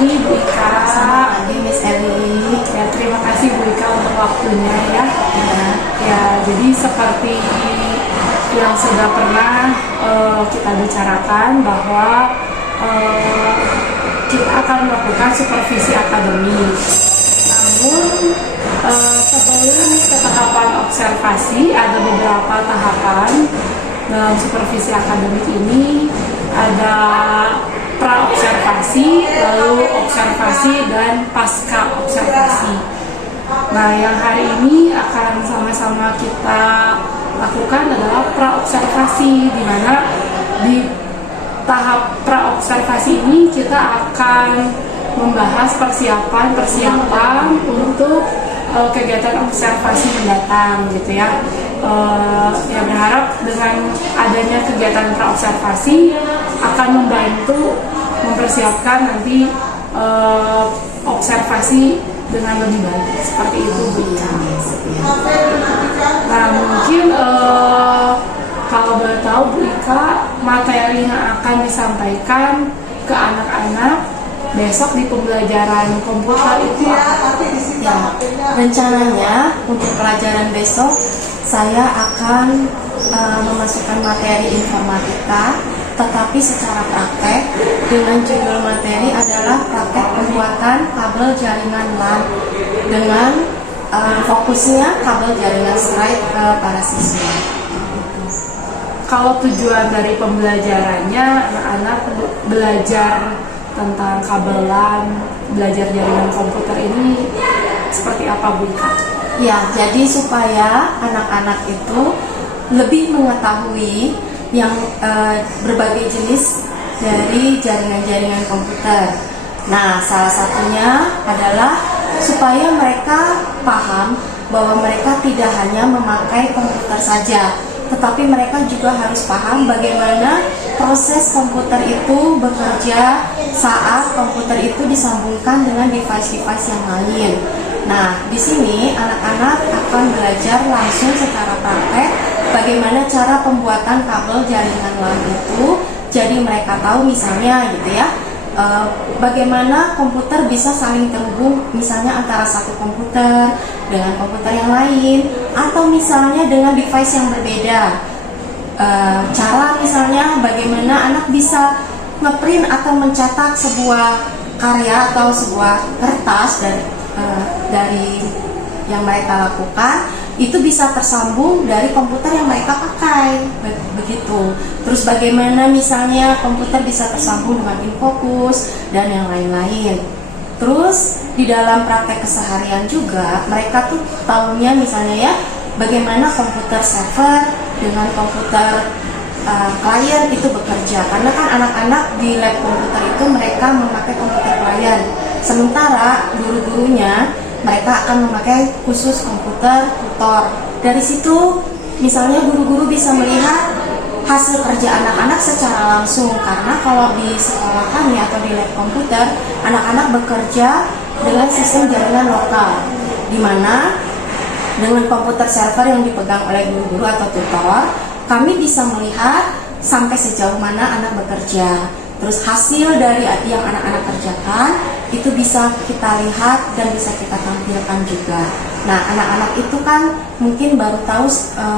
pagi Bu Ika. Selamat pagi Miss Eli. Ya, terima kasih Bu Ika untuk waktunya ya. Ya, jadi seperti yang sudah pernah kita bicarakan bahwa kita akan melakukan supervisi akademik. Namun sebelum ke tahapan observasi ada beberapa tahapan dalam supervisi akademik ini. Ada pra-observasi, lalu observasi, dan pasca observasi. Nah, yang hari ini akan sama-sama kita lakukan adalah pra-observasi, di mana di tahap pra-observasi ini kita akan membahas persiapan untuk kegiatan observasi mendatang gitu ya. Ya, berharap dengan adanya kegiatan pra-observasi akan membantu mempersiapkan nanti observasi dengan lebih baik, seperti itu Bu Ika. Nah, mungkin kalau boleh tahu Bu Ika, materi yang akan disampaikan ke anak-anak besok di pembelajaran komputer itu apa? Ya, rencananya untuk pelajaran besok saya akan memasukkan materi informatika, tetapi secara praktek dengan judul materi adalah praktek pembuatan kabel jaringan LAN dengan fokusnya kabel jaringan straight ke para siswa. Kalau tujuan dari pembelajarannya anak-anak belajar tentang kabel LAN, belajar jaringan komputer ini seperti apa Bu Ika? Ya, jadi supaya anak-anak itu lebih mengetahui yang berbagai jenis dari jaringan-jaringan komputer. Nah, salah satunya adalah supaya mereka paham bahwa mereka tidak hanya memakai komputer saja, tetapi mereka juga harus paham bagaimana proses komputer itu bekerja saat komputer itu disambungkan dengan device-device yang lain. Nah, di sini anak-anak akan belajar langsung secara praktek bagaimana cara pembuatan kabel jaringan LAN itu. Jadi mereka tahu misalnya gitu ya, bagaimana komputer bisa saling terhubung misalnya antara satu komputer dengan komputer yang lain, atau misalnya dengan device yang berbeda. Cara misalnya bagaimana anak bisa ngeprint atau mencetak sebuah karya atau sebuah kertas dari yang mereka lakukan itu bisa tersambung dari komputer yang mereka pakai, begitu. Terus bagaimana misalnya komputer bisa tersambung dengan infocus dan yang lain-lain. Terus di dalam praktek keseharian juga mereka tuh tahunya misalnya ya, bagaimana komputer server dengan komputer klien itu bekerja. Karena kan anak-anak di lab komputer itu mereka memakai komputer klien, sementara guru-gurunya mereka akan memakai khusus komputer tutor. Dari situ misalnya guru-guru bisa melihat hasil kerja anak-anak secara langsung, karena kalau di sekolahan ya atau di lab komputer anak-anak bekerja dengan sistem jaringan lokal, di mana dengan komputer server yang dipegang oleh guru-guru atau tutor, kami bisa melihat sampai sejauh mana anak bekerja. Terus hasil dari yang anak-anak kerjakan itu bisa kita lihat dan bisa kita tampilkan juga. Nah, anak-anak itu kan mungkin baru tahu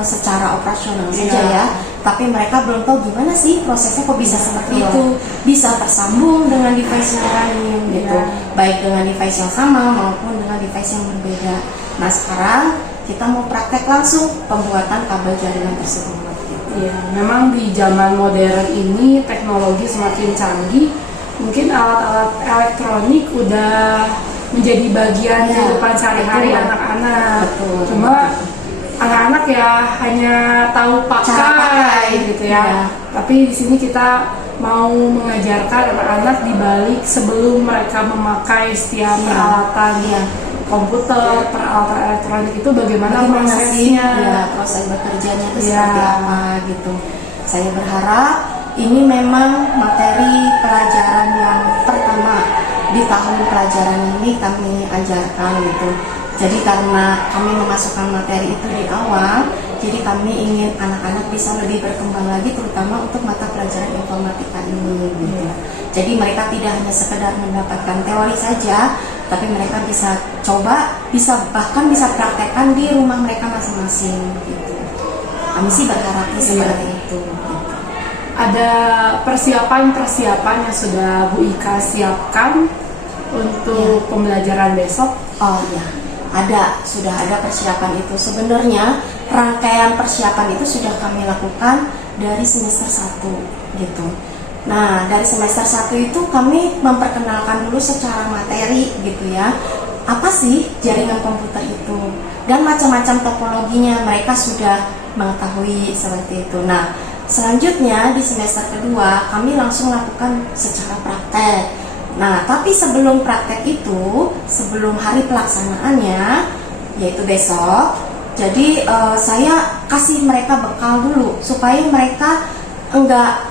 secara operasional saja ya, tapi mereka belum tahu gimana sih prosesnya kok bisa seperti itu, bisa tersambung dengan device yang lain gitu, baik dengan device yang sama maupun dengan device yang berbeda. Nah, sekarang kita mau praktek langsung pembuatan kabel jaringan tersebut. Ya, memang di zaman modern ini teknologi semakin canggih. Mungkin alat-alat elektronik udah menjadi bagian kehidupan sehari-hari anak-anak. Cuma anak-anak ya hanya tahu pakai gitu ya. Tapi di sini kita mau mengajarkan anak-anak di balik sebelum mereka memakai setiap peralatan komputer, peralatan elektronik itu bagaimana prosesnya, proses bekerjanya itu seperti apa gitu. Saya berharap ini memang materi pelajaran yang pertama di tahun pelajaran ini kami ajarkan gitu. Jadi karena kami memasukkan materi itu di awal, Jadi kami ingin anak-anak bisa lebih berkembang lagi, terutama untuk mata pelajaran informatika ini gitu. Jadi mereka tidak hanya sekedar mendapatkan teori saja, tapi mereka bisa coba, bahkan bisa praktekkan di rumah mereka masing-masing gitu. Kami sih berharapnya seperti itu gitu. Ada persiapan-persiapan yang sudah Bu Ika siapkan untuk pembelajaran besok? Oh ya, sudah ada persiapan itu. Sebenarnya rangkaian persiapan itu sudah kami lakukan dari semester 1 gitu. Nah, dari semester 1 itu kami memperkenalkan dulu secara materi gitu ya. Apa sih jaringan komputer itu? Dan macam-macam topologinya mereka sudah mengetahui seperti itu. Nah, selanjutnya di semester kedua kami langsung lakukan secara praktek. Nah, tapi sebelum praktek itu, sebelum hari pelaksanaannya, yaitu besok, jadi saya kasih mereka bekal dulu supaya mereka enggak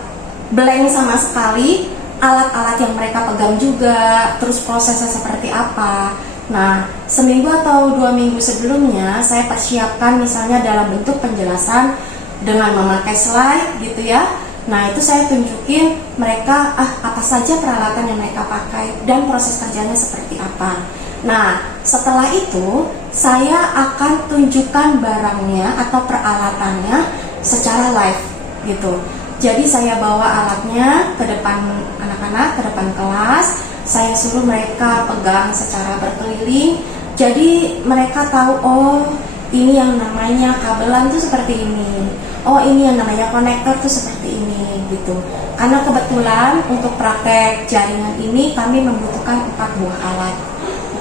blank sama sekali, alat-alat yang mereka pegang juga, terus prosesnya seperti apa. Nah, seminggu atau 2 minggu sebelumnya saya persiapkan misalnya dalam bentuk penjelasan dengan memakai slide gitu ya. Nah, itu saya tunjukin mereka apa saja peralatan yang mereka pakai dan proses kerjanya seperti apa. Nah, setelah itu saya akan tunjukkan barangnya atau peralatannya secara live gitu. Jadi saya bawa alatnya ke depan anak-anak, ke depan kelas. Saya suruh mereka pegang secara berkeliling. Jadi mereka tahu, oh ini yang namanya kabelan tuh seperti ini. Oh ini yang namanya konektor tuh seperti ini gitu. Karena kebetulan untuk praktek jaringan ini kami membutuhkan 4 buah alat.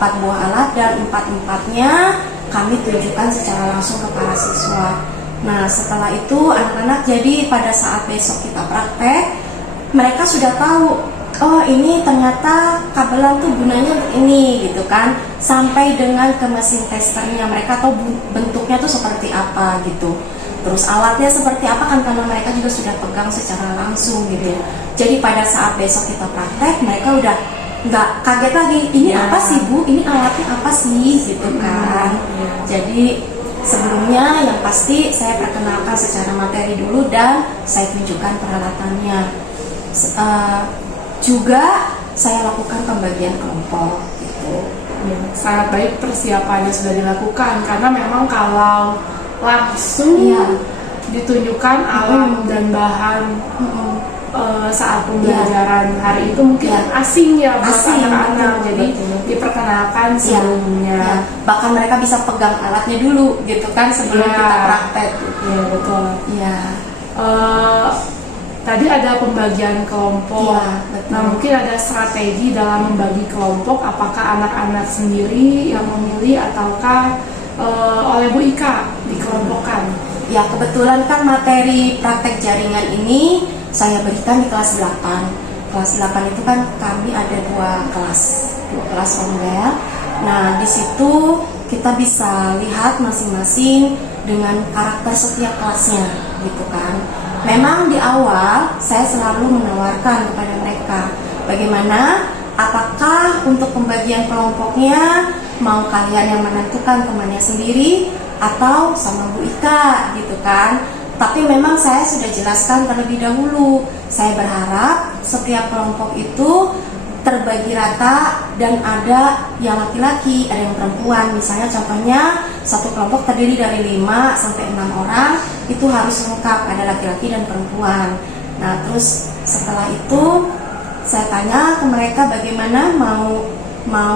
4 buah alat dan 4-4-nya kami tunjukkan secara langsung ke para siswa. Nah, setelah itu anak-anak jadi pada saat besok kita praktek, mereka sudah tahu, oh ini ternyata kabelan tuh gunanya untuk ini gitu kan. Sampai dengan ke mesin testernya, mereka tahu bentuknya tuh seperti apa gitu. Terus alatnya seperti apa kan, karena mereka juga sudah pegang secara langsung gitu. Jadi pada saat besok kita praktek, mereka udah nggak kaget lagi, ini apa sih Bu, ini alatnya apa sih gitu kan. Jadi sebelumnya yang pasti saya perkenalkan secara materi dulu dan saya tunjukkan peralatannya. Juga saya lakukan pembagian kelompok gitu. Sangat baik persiapannya sudah dilakukan, karena memang kalau langsung ditunjukkan alat dan bahan saat pembelajaran hari itu mungkin asing ya buat anak-anak. Jadi diperkenalkan sebelumnya. Bahkan mereka bisa pegang alatnya dulu gitu kan sebelum kita praktek. Iya betul. Iya. Tadi ada pembagian kelompok. Nah, mungkin ada strategi dalam membagi kelompok. Apakah anak-anak sendiri yang memilih ataukah oleh Bu Ika dikelompokkan? Ya, kebetulan kan materi praktek jaringan ini saya berikan di kelas 8. Kelas 8 itu kan kami ada 2 kelas online. Nah, di situ kita bisa lihat masing-masing dengan karakter setiap kelasnya gitu kan. Memang di awal saya selalu menawarkan kepada mereka bagaimana, apakah untuk pembagian kelompoknya mau kalian yang menentukan temannya sendiri atau sama Bu Ika gitu kan. Tapi memang saya sudah jelaskan terlebih dahulu, saya berharap setiap kelompok itu terbagi rata dan ada yang laki-laki, ada yang perempuan. Misalnya contohnya satu kelompok terdiri dari 5 sampai 6 orang, itu harus lengkap, ada laki-laki dan perempuan. Nah, terus setelah itu saya tanya ke mereka bagaimana mau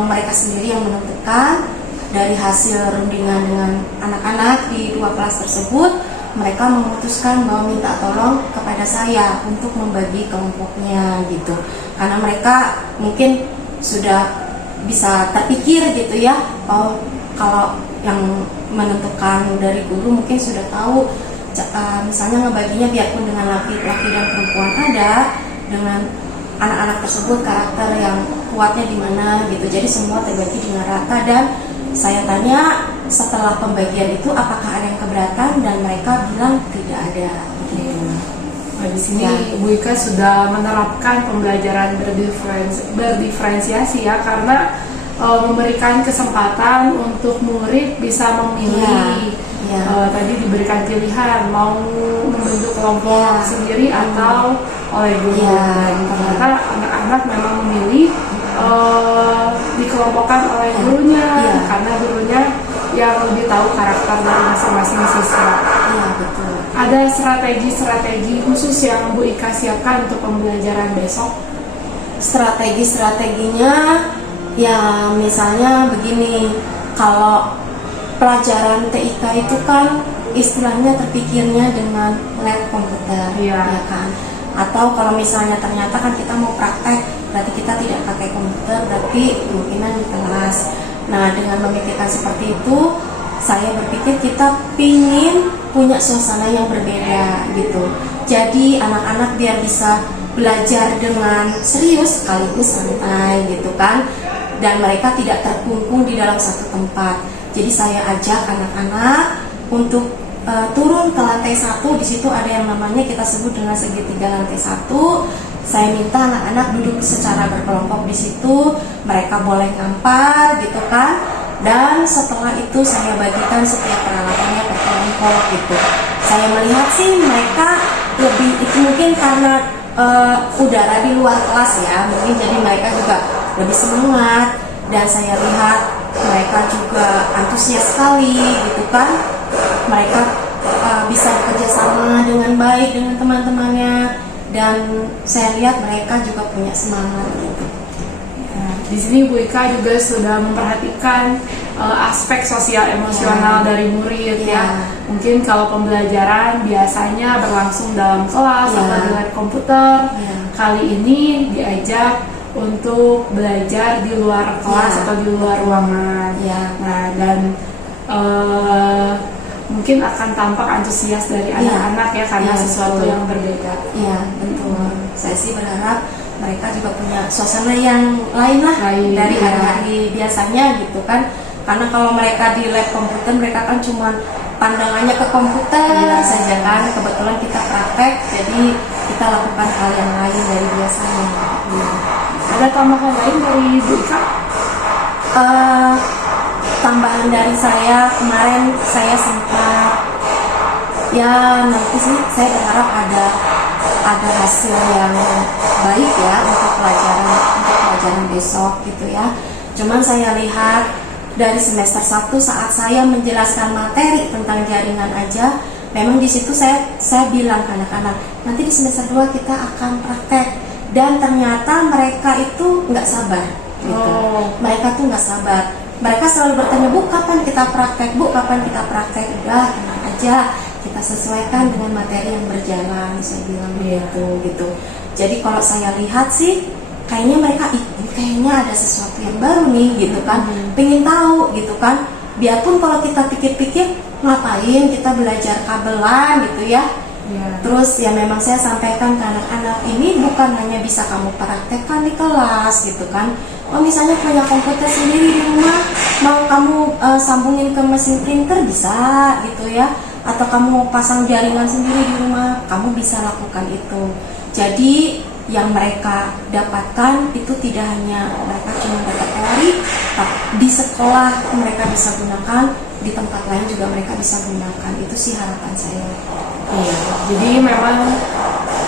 mereka sendiri yang menentukan. Dari hasil rundingan dengan anak-anak di 2 kelas tersebut, mereka memutuskan bahwa minta tolong kepada saya untuk membagi kelompoknya gitu. Karena mereka mungkin sudah bisa terpikir gitu ya, oh kalau yang menentukan dari guru mungkin sudah tahu, misalnya ngebaginya biarpun dengan laki-laki dan perempuan ada, dengan anak-anak tersebut karakter yang kuatnya di mana gitu. Jadi semua terbagi dengan rata dan saya tanya setelah pembagian itu apakah ada yang keberatan dan mereka bilang tidak ada. Nah, di sini Bu Ika sudah menerapkan pembelajaran berdiferensiasi ya, karena memberikan kesempatan untuk murid bisa memilih Ya. Tadi diberikan pilihan mau membentuk kelompok sendiri atau oleh guru. Ya. Ternyata anak-anak memang memilih dikelompokkan oleh gurunya karena gurunya yang lebih tahu karakter dari masing-masing siswa. Iya, betul. Ada strategi-strategi khusus yang Bu Ika siapkan untuk pembelajaran besok? Strategi-strateginya ya misalnya begini, kalau pelajaran TIK itu kan istilahnya terpikirnya dengan lab komputer, ya kan? Atau kalau misalnya ternyata kan kita mau praktek, berarti kita tidak pakai komputer, berarti kemungkinan di kelas. Nah, dengan memikirkan seperti itu, saya berpikir kita pingin punya suasana yang berbeda gitu. Jadi anak-anak biar bisa belajar dengan serius sekaligus santai gitu kan, dan mereka tidak terkungkung di dalam satu tempat. Jadi saya ajak anak-anak untuk turun ke lantai 1. Di situ ada yang namanya kita sebut dengan segitiga lantai 1. Saya minta anak-anak duduk secara berkelompok di situ. Mereka boleh ngampar gitu kan. Dan setelah itu saya bagikan setiap peralatannya per kelompok gitu. Saya melihat sih mereka lebih, itu mungkin karena udara di luar kelas ya, mungkin jadi mereka juga lebih semangat. Dan saya lihat mereka juga antusias sekali gitu kan. Mereka bisa bekerja sama dengan baik dengan teman-temannya, dan saya lihat mereka juga punya semangat gitu. Di sini Bu Ika juga sudah memperhatikan aspek sosial emosional dari murid ya. Mungkin kalau pembelajaran biasanya berlangsung dalam kelas atau di lab komputer, kali ini diajak untuk belajar di luar kelas atau di luar ruangan. Nah, dan mungkin akan tampak antusias dari anak-anak ya karena sesuatu yang berbeda. Iya, betul. Saya sih berharap mereka juga punya suasana yang lain lah dari hari-hari biasanya gitu kan. Karena kalau mereka di lab komputer, mereka kan cuma pandangannya ke komputer saja kan. Kebetulan kita praktek, jadi kita lakukan hal yang lain dari biasanya. Ada tambahan lain dari Bu Ika? Tambahan dari saya, kemarin saya sempat ya, nanti sih saya berharap ada hasil yang baik ya untuk pelajaran besok gitu ya. Cuman saya lihat dari semester 1 saat saya menjelaskan materi tentang jaringan aja, memang di situ saya bilang ke anak-anak, nanti di semester 2 kita akan praktek, dan ternyata mereka itu nggak sabar gitu. Mereka tuh nggak sabar. Mereka selalu bertanya, Bu, kapan kita praktek? Bu, kapan kita praktek? Udah, tenang aja, kita sesuaikan dengan materi yang berjalan. Saya bilang gitu. Jadi kalau saya lihat sih, kayaknya mereka kayaknya ada sesuatu yang baru nih gitu kan. Pengen tahu gitu kan. Biarpun kalau kita pikir-pikir, ngapain kita belajar kabelan gitu ya. Terus ya memang saya sampaikan ke anak-anak, ini bukan hanya bisa kamu praktekkan di kelas gitu kan. Oh, misalnya punya komputer sendiri di rumah, mau kamu sambungin ke mesin printer bisa gitu ya, atau kamu mau pasang jaringan sendiri di rumah, kamu bisa lakukan itu. Jadi yang mereka dapatkan itu tidak hanya mereka cuma dapat teori, tapi di sekolah mereka bisa gunakan, di tempat lain juga mereka bisa gunakan. Itu sih harapan saya. Jadi memang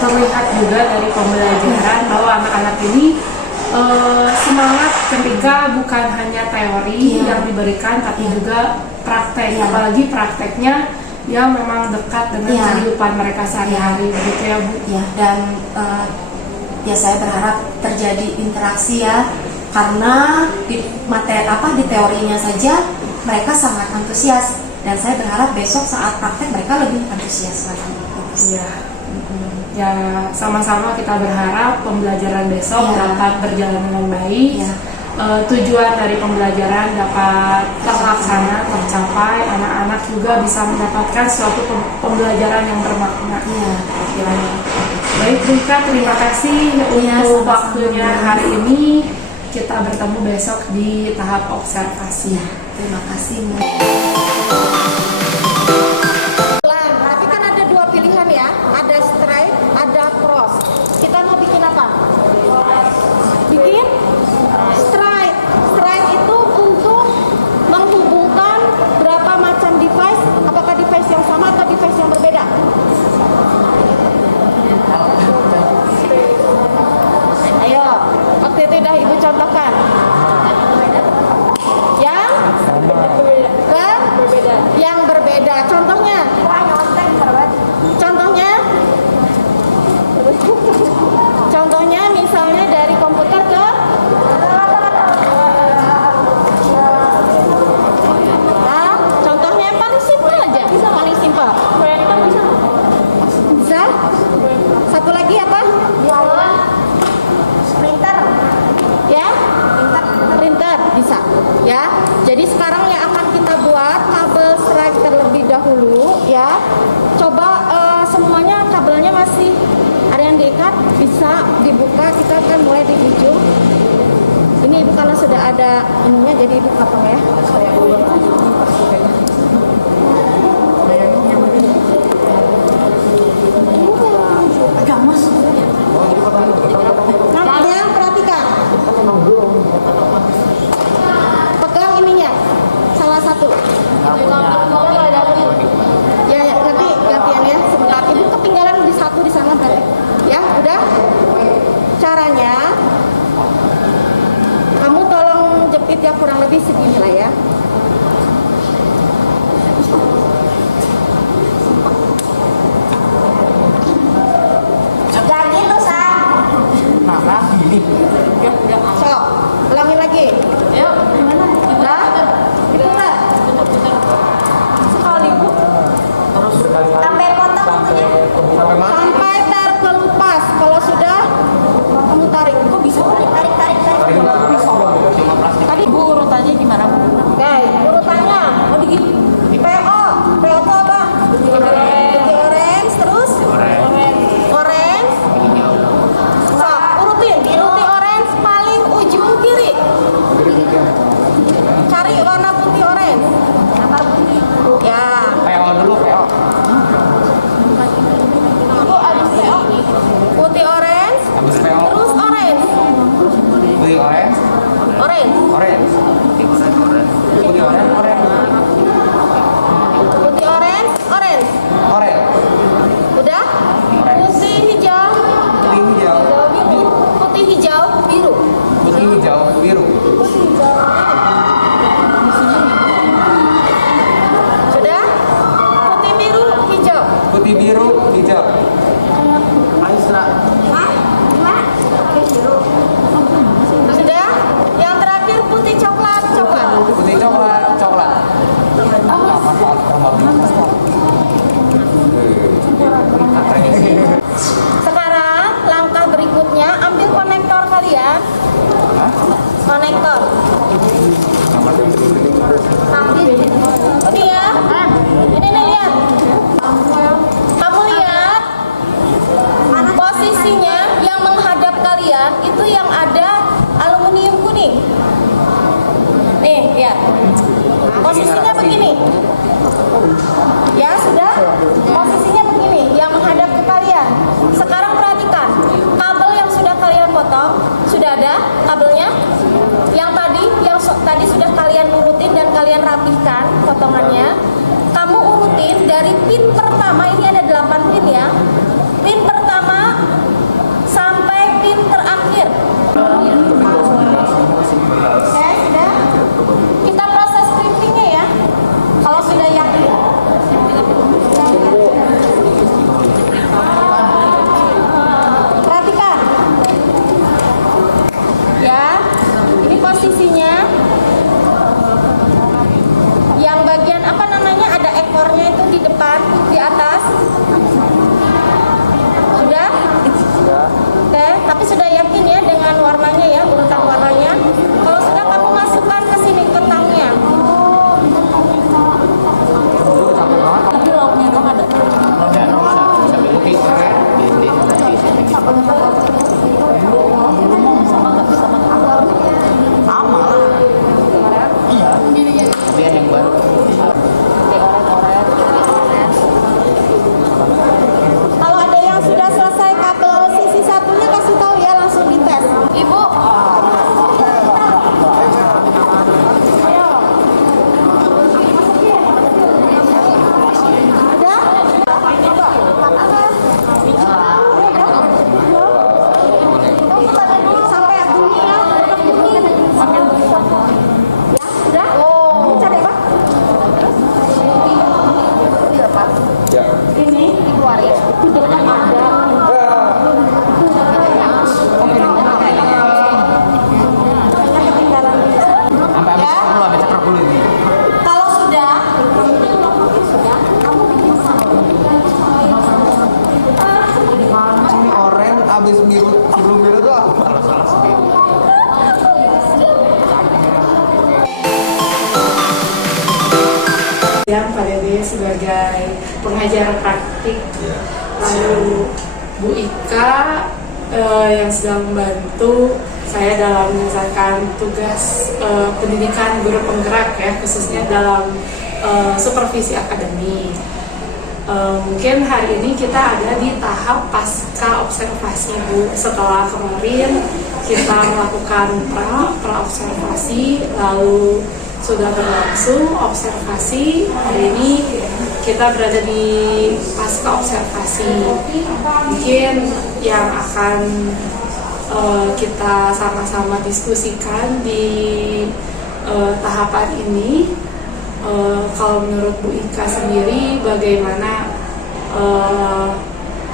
terlihat juga dari pembelajaran bahwa anak-anak ini semangat ketika bukan hanya teori yang diberikan, tapi juga praktek, apalagi prakteknya yang memang dekat dengan kehidupan mereka sehari-hari, begitu ya Bu? Dan ya saya berharap terjadi interaksi ya, karena di di teorinya saja mereka sangat antusias, dan saya berharap besok saat praktek mereka lebih antusias lagi. Ya, sama-sama kita berharap pembelajaran besok dapat berjalan dengan baik. Tujuan dari pembelajaran dapat terlaksana, tercapai, anak-anak juga bisa mendapatkan suatu pembelajaran yang bermakna. Baik Bu Ika, terima kasih untuk waktunya hari ini. Kita bertemu besok di tahap observasi. Terima kasih. Tapi kan ada dua pilihan ya, ada straight, ada cross. Kita mau bikin apa? Bikin straight. Straight itu untuk menghubungkan berapa macam device. Apakah lagi apa? Printer. Ya? Printer bisa. Ya. Jadi sekarang yang akan kita buat kabel strike terlebih dahulu ya. Coba semuanya kabelnya masih ada yang diikat, bisa dibuka. Kita akan mulai di ujung. Ini ibu karena sudah ada ininya, jadi ibu potong ya. Saya ulur aja. Agak masuk. Nah, perhatikan. Pegang ininya, salah satu. Ya, ya, nanti gantian ya. Sebentar, ibu ketinggalan di satu di sana berarti. Ya, udah. Caranya, kamu tolong jepit ya kurang lebih segini lah ya. Gak gitu, Sang. Nah, gini. Sok, ulangin lagi. Ayo, gimana? Udah? Diputar. Sekali, Bu. Terus Sampai potong ininya. sampai mana? Sampai terkelupas. Kalau sudah, kamu tarik. Kok bisa? Tarik. Tadi Bu, urutannya gimana, Bu? Oke, urutannya. Oh, begini. PO. PO itu apa? Putih orange, terus? Orange. So, urutin orange paling ujung kiri. Cari warna putih orange. Ya. PO dulu, PO. Aku habis PO. Putih orange, Habis PO. terus orange. Putih orange. Orange. Orange. Putih orange, orange. Putih orange, orange. Orange. Udah? Orange. Putih hijau. Putih hijau. Putih hijau, biru. Putih hijau, biru. Putih hijau. Sudah? Putih biru, hijau. Putih biru, hijau. Sudah? Yang terakhir putih coklat, coklat. Putih coklat, coklat. Manfaat probabilitas. Sekarang langkah berikutnya ambil konektor kalian. Konektor. Ambil. Ini ya. Ini nih lihat. Kamu lihat posisinya yang menghadap kalian itu yang ada aluminium kuning. Nih, lihat. Posisinya begini. Ya, sudah. Posisinya begini, yang menghadap ke kalian. Sekarang perhatikan, kabel yang sudah kalian potong, sudah ada kabelnya. Yang tadi sudah kalian urutin dan kalian rapihkan potongannya. Kamu urutin dari pin pertama, ini ada 8 pin ya. Pin pertama sampai pin terakhir. Oke, sudah. Kita proses printingnya ya. habis biru sebelum biru tuh apa? Kalau salah sebiru. Yang Pak Dede sebagai pengajar praktik, lalu Bu Ika yang sedang membantu saya dalam menyelesaikan tugas pendidikan guru penggerak ya, khususnya dalam supervisi akademik. Mungkin hari ini kita ada di tahap pasca observasi Bu. Setelah kemarin kita melakukan pra-observasi, lalu sudah berlangsung observasi. Hari ini kita berada di pasca observasi. Mungkin yang akan kita sama-sama diskusikan di tahapan ini, kalau menurut Bu Ika sendiri bagaimana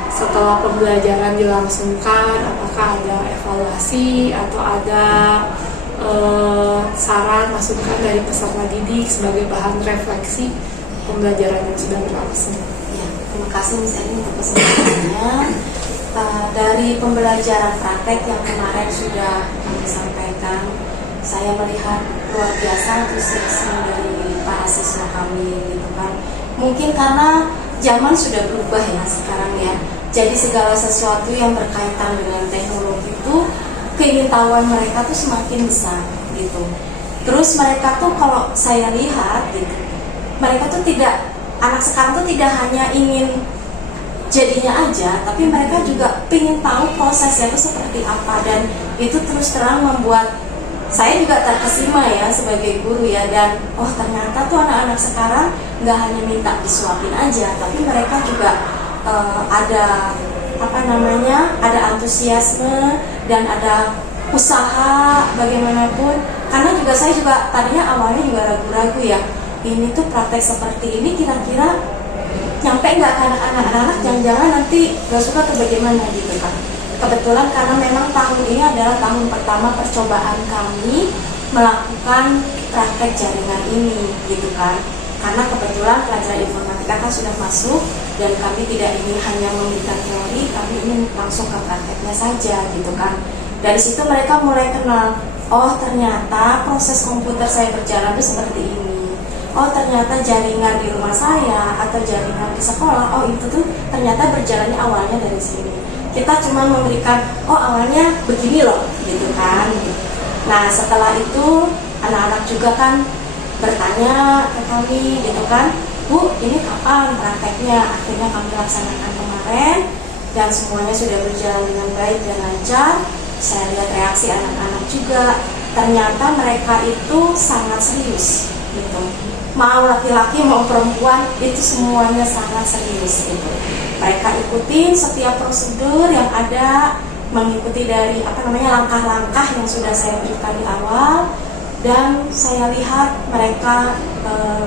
setelah pembelajaran dilangsungkan, apakah ada evaluasi atau ada saran masukan dari peserta didik sebagai bahan refleksi pembelajaran yang sudah berlangsung? Ya, terima kasih Miss Eni untuk kesempatannya. Dari pembelajaran praktek yang kemarin sudah kami sampaikan, saya melihat luar biasa antusiasme dari para siswa kami gitu kan. Mungkin karena zaman sudah berubah ya sekarang ya. Jadi segala sesuatu yang berkaitan dengan teknologi itu keingintahuan mereka tuh semakin besar gitu. Terus mereka tuh kalau saya lihat gitu, mereka tuh tidak, anak sekarang tuh tidak hanya ingin jadinya aja, tapi mereka juga ingin tahu prosesnya itu seperti apa, dan itu terus terang membuat saya juga terkesima ya sebagai guru ya. Dan oh ternyata tuh anak-anak sekarang nggak hanya minta disuapin aja, tapi mereka juga ada ada antusiasme dan ada usaha bagaimanapun. Karena juga saya juga tadinya awalnya juga ragu-ragu ya, ini tuh praktek seperti ini kira-kira nyampe nggak ke anak-anak, jangan-jangan nanti gak suka ke bagaimana gitu kan. Kebetulan karena memang tahun ini adalah tahun pertama percobaan kami melakukan praktek jaringan ini gitu kan. Karena kebetulan pelajaran informatika kan sudah masuk dan kami tidak ingin hanya memberikan teori, kami ingin langsung ke prakteknya saja gitu kan. Dari situ mereka mulai kenal, oh ternyata proses komputer saya berjalan itu seperti ini. Oh ternyata jaringan di rumah saya atau jaringan di sekolah, oh itu tuh ternyata berjalannya awalnya dari sini. Kita cuma memberikan, oh awalnya begini loh gitu kan. Nah setelah itu anak-anak juga kan bertanya ke kami gitu kan, Bu ini kapan prakteknya? Akhirnya kami laksanakan kemarin dan semuanya sudah berjalan dengan baik dan lancar. Saya lihat reaksi anak-anak juga, ternyata mereka itu sangat serius gitu. Mau laki-laki mau perempuan itu semuanya sangat serius gitu. Mereka ikutin setiap prosedur yang ada, mengikuti dari langkah-langkah yang sudah saya berikan di awal. Dan saya lihat mereka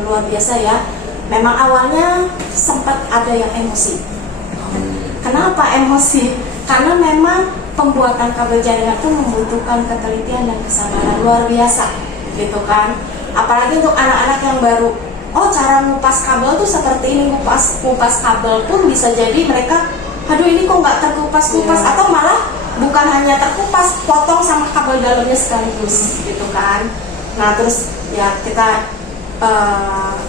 luar biasa ya. Memang awalnya sempat ada yang emosi. Kenapa emosi? Karena memang pembuatan kabel jaringan itu membutuhkan ketelitian dan kesabaran luar biasa gitu kan. Apalagi untuk anak-anak yang baru, oh cara ngupas kabel tuh seperti ini, ngupas kabel pun bisa jadi mereka, aduh ini kok nggak terkupas-kupas, atau malah bukan hanya terkupas, potong sama kabel dalamnya sekaligus gitu kan. Nah terus ya kita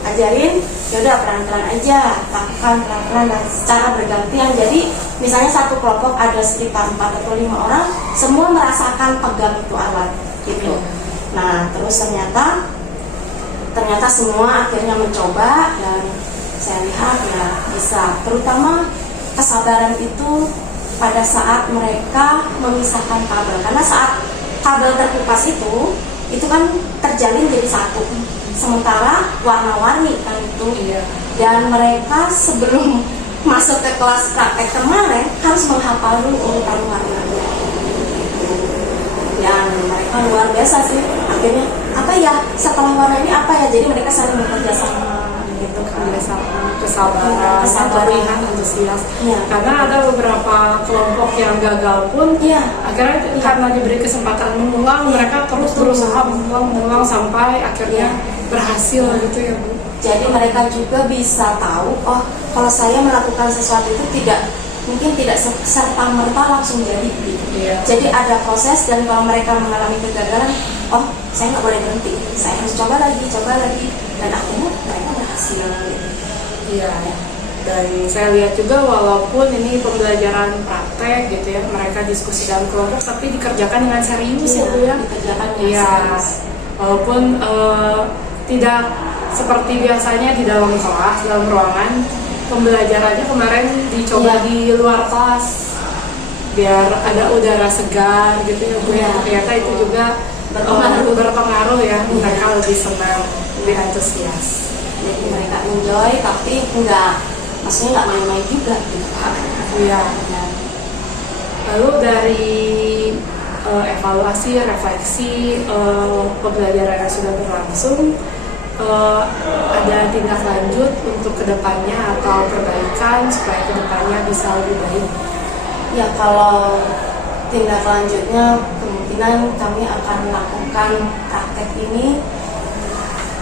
ajarin, yaudah pelan-pelan aja, lakukan pelan-pelan dan secara bergantian. Jadi misalnya satu kelompok ada sekitar 4 atau 5 orang, semua merasakan pegang itu alat gitu. Nah terus ternyata semua akhirnya mencoba dan saya lihat ya bisa. Terutama kesabaran itu pada saat mereka memisahkan kabel, karena saat kabel terkupas itu kan terjalin jadi satu, sementara warna-warni kan itu. Dan mereka sebelum masuk ke kelas praktek kemarin harus menghafal dulu urutan warnanya. Dan mereka luar biasa sih, akhirnya apa ya setelah warna ini apa ya, jadi mereka saling bekerja sama gitu kan. Kesabaran, terlihat antusias. Ya. Karena ada beberapa kelompok yang gagal pun, akhirnya karena diberi kesempatan mengulang, mereka terus berusaha mengulang sampai akhirnya berhasil gitu ya Bu. Jadi mereka juga bisa tahu, oh kalau saya melakukan sesuatu itu tidak mungkin tidak serta merta langsung jadi gitu. Iya. Jadi ada proses, dan kalau mereka mengalami kegagalan, oh saya nggak boleh berhenti, saya harus coba lagi, dan akhirnya mereka berhasil gitu. Iya. Dan saya lihat juga walaupun ini pembelajaran praktek gitu ya, mereka diskusi dalam kelompok tapi dikerjakan dengan serius Iya, ya Bu ya. dikerjakan dengan Iya. serius. Walaupun tidak seperti biasanya di dalam kelas, dalam ruangan, pembelajarannya kemarin dicoba Iya. di luar kelas biar ada udara segar gitu ya Bu ya. Iya. Ternyata itu juga berpengaruh ya, mereka lebih senang, lebih antusias. Jadi mereka enjoy, tapi maksudnya nggak main-main juga gitu. Iya. Lalu dari evaluasi, refleksi pembelajaran yang sudah berlangsung, ada tindak lanjut untuk kedepannya atau perbaikan supaya kedepannya bisa lebih baik. Ya kalau tindak lanjutnya kemungkinan kami akan melakukan praktek ini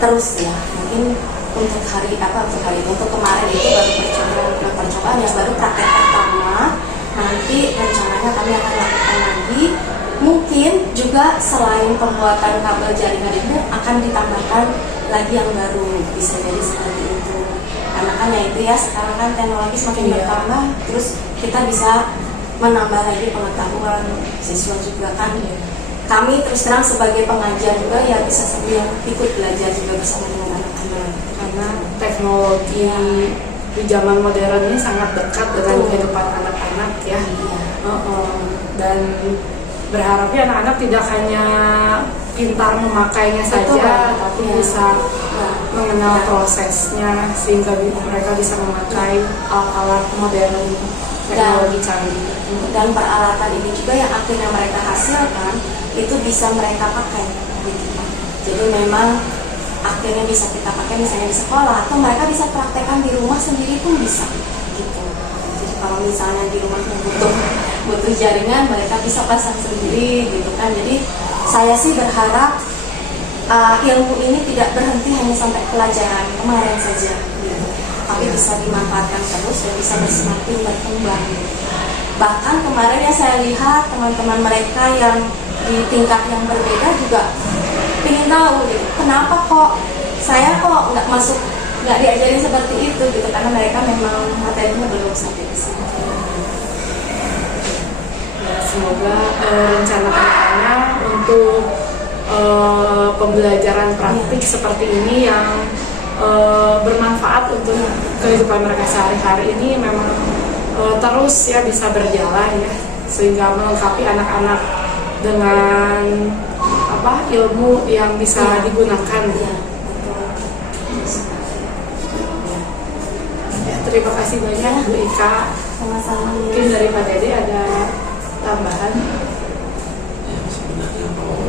terus ya. Mungkin untuk kemarin itu baru percobaan ya, baru praktek pertama. Nanti rencananya kami akan lakukan lagi. Mungkin juga selain pembuatan kabel jaringan ini akan ditambahkan lagi yang baru, bisa jadi seperti itu. Karena kan ya itu ya, sekarang kan teknologi semakin bertambah, terus kita bisa menambah lagi pengetahuan siswa juga kan. Kami terus terang sebagai pengajar juga ya bisa sambil ikut belajar juga bersama dengan anak-anak. Karena teknologi di zaman modern ini sangat dekat dengan kehidupan anak-anak ya. Dan berharapnya anak-anak tidak hanya pintar memakainya saja, tapi bisa mengenal prosesnya sehingga mereka bisa memakai alat-alat modern, teknologi canggih. Dan peralatan ini juga yang akhirnya mereka hasilkan itu bisa mereka pakai gitu. Jadi memang akhirnya bisa kita pakai misalnya di sekolah, atau mereka bisa praktekkan di rumah sendiri pun bisa gitu. Jadi kalau misalnya di rumahnya butuh jaringan, mereka bisa pasang sendiri gitu kan. Jadi saya sih berharap ilmu ini tidak berhenti hanya sampai pelajaran kemarin saja gitu, tapi bisa dimanfaatkan terus dan bisa semakin berkembang gitu. Bahkan kemarin ya saya lihat teman-teman mereka yang di tingkat yang berbeda juga ingin tahu gitu, kenapa kok saya nggak diajarin seperti itu gitu, karena mereka memang materinya belum sampai ke sana. Ya, semoga rencana kedepannya untuk pembelajaran praktik seperti ini yang bermanfaat untuk kehidupan mereka sehari-hari ini memang terus ya bisa berjalan ya, sehingga melengkapi anak-anak dengan ilmu yang bisa digunakan. Ya, terima kasih banyak Bu Ika. Sama-sama. Mungkin dari Pak Dede ada tambahan? Ya, sebenarnya kalau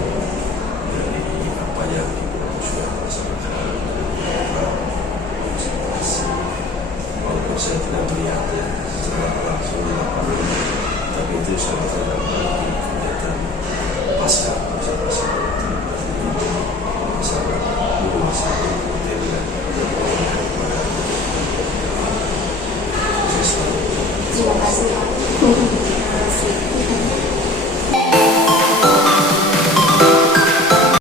dari apa yang Ibu sudah sampaikan, walaupun saya tidak melihat ya secara langsung di lapangan, tapi itu sangat terdampak di kegiatan pasca observasi sangat menguasai materi dan kepada siswa. Terima kasih Pak.